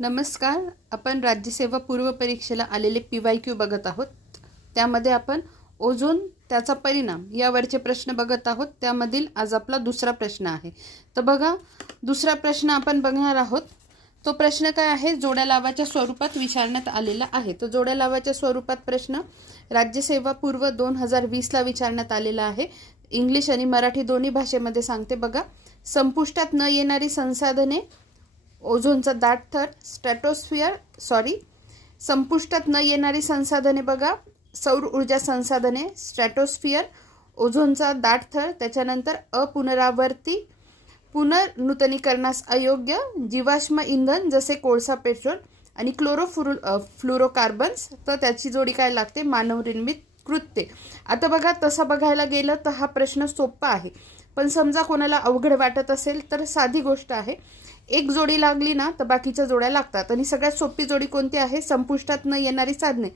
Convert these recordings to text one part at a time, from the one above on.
नमस्कार. आपण राज्यसेवा पूर्व परीक्षेला आलेले पी वाय क्यू बघत आहोत. त्यामध्ये आपण ओझोन त्याचा परिणाम यावरचे प्रश्न बघत आहोत. त्यामधील आज आपला दुसरा प्रश्न आहे. तर बघा दुसरा प्रश्न आपण बघणार आहोत. तो प्रश्न काय आहे? जोड्या लावाच्या स्वरूपात विचारण्यात आलेला आहे. तो जोड्या लावाच्या स्वरूपात प्रश्न राज्यसेवा पूर्व दोन हजार वीसला विचारण्यात आलेला आहे. इंग्लिश आणि मराठी दोन्ही भाषेमध्ये सांगते बघा. संपुष्टात न येणारी संसाधने ओझोनचा दाट थर स्ट्रॅटोस्फिअर सॉरी संपुष्टात न येणारी संसाधने बघा. सौर ऊर्जा संसाधने स्ट्रॅटोस्फिअर ओझोनचा दाट थर त्याच्यानंतर अपुनरावर्ती पुनर्नूतनीकरणास अयोग्य जीवाश्म इंधन जसे कोळसा पेट्रोल आणि क्लोरोफ्लुरो फ्लुरोकार्बन्स तर त्याची जोडी काय लागते? मानवनिर्मित कृत्ये. आता बघा तसं बघायला गेलं तर हा प्रश्न सोपा आहे. पण समजा कोणाला अवघड वाटत असेल तर साधी गोष्ट आहे. एक जोडी लागली ना तर बाकीच्या जोड्या लागतात. आणि सगळ्यात सोपी जोडी कोणती आहे? संपुष्टात न येणारी साधने.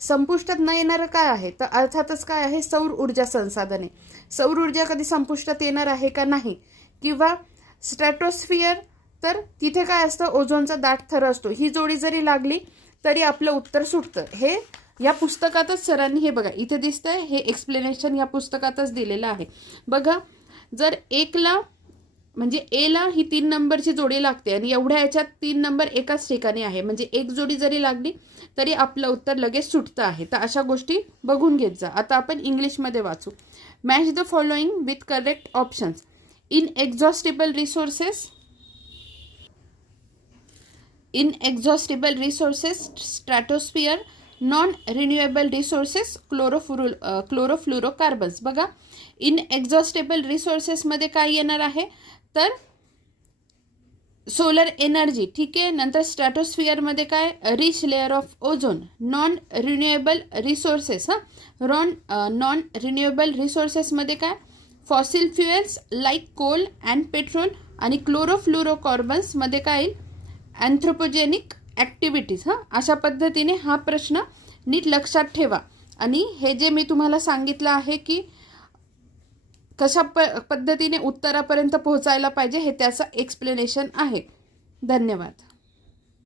संपुष्टात न येणारं काय आहे? तर अर्थातच काय आहे? सौर ऊर्जा संसाधने. सौर ऊर्जा कधी संपुष्टात येणार आहे का नाही? किंवा स्ट्रॅटोस्फिअर तर तिथे काय असतं? ओझोनचा दाट थर असतो. ही जोडी जरी लागली तरी आपलं उत्तर सुटतं. हे या पुस्तकातच सरांनी हे बघा इथे दिसतंय हे एक्सप्लेनेशन या पुस्तकातच दिलेलं आहे. बघा जर एकला म्हणजे एला ही तीन नंबरची जोडी लागते आणि एवढ्या याच्यात तीन नंबर एकाच ठिकाणी आहे. म्हणजे एक जोडी जरी लागली तरी आपलं उत्तर लगेच सुटतं आहे. तर अशा गोष्टी बघून घेत जा. आता आपण इंग्लिशमध्ये वाचू. Match the following with correct options in exhaustible resources in exhaustible resources stratosphere non renewable resources क्लोरोफुर chlorofluorocarbons बघा इन एक्झॉस्टेबल रिसोर्सेसमध्ये काय येणार आहे? तर सोलर एनर्जी ठीक आहे? नंतर स्ट्रॅटोस्फिअरमध्ये काय? Rich layer of ozone non renewable resources हां? रॉन नॉन रिन्युएबल रिसोर्सेसमध्ये काय? Fossil fuels like coal and petrol आणि क्लोरोफ्लोरोकॉर्बन्समध्ये काय येईल? अँथ्रोपोजेनिक ॲक्टिव्हिटीज हां? अशा पद्धतीने हा प्रश्न नीट लक्षात ठेवा. आणि हे जे मी तुम्हाला सांगितलं आहे की कशा प पद्धतीने उत्तरापर्यंत पोहोचायला पाहिजे हे त्याचं एक्सप्लेनेशन आहे. धन्यवाद.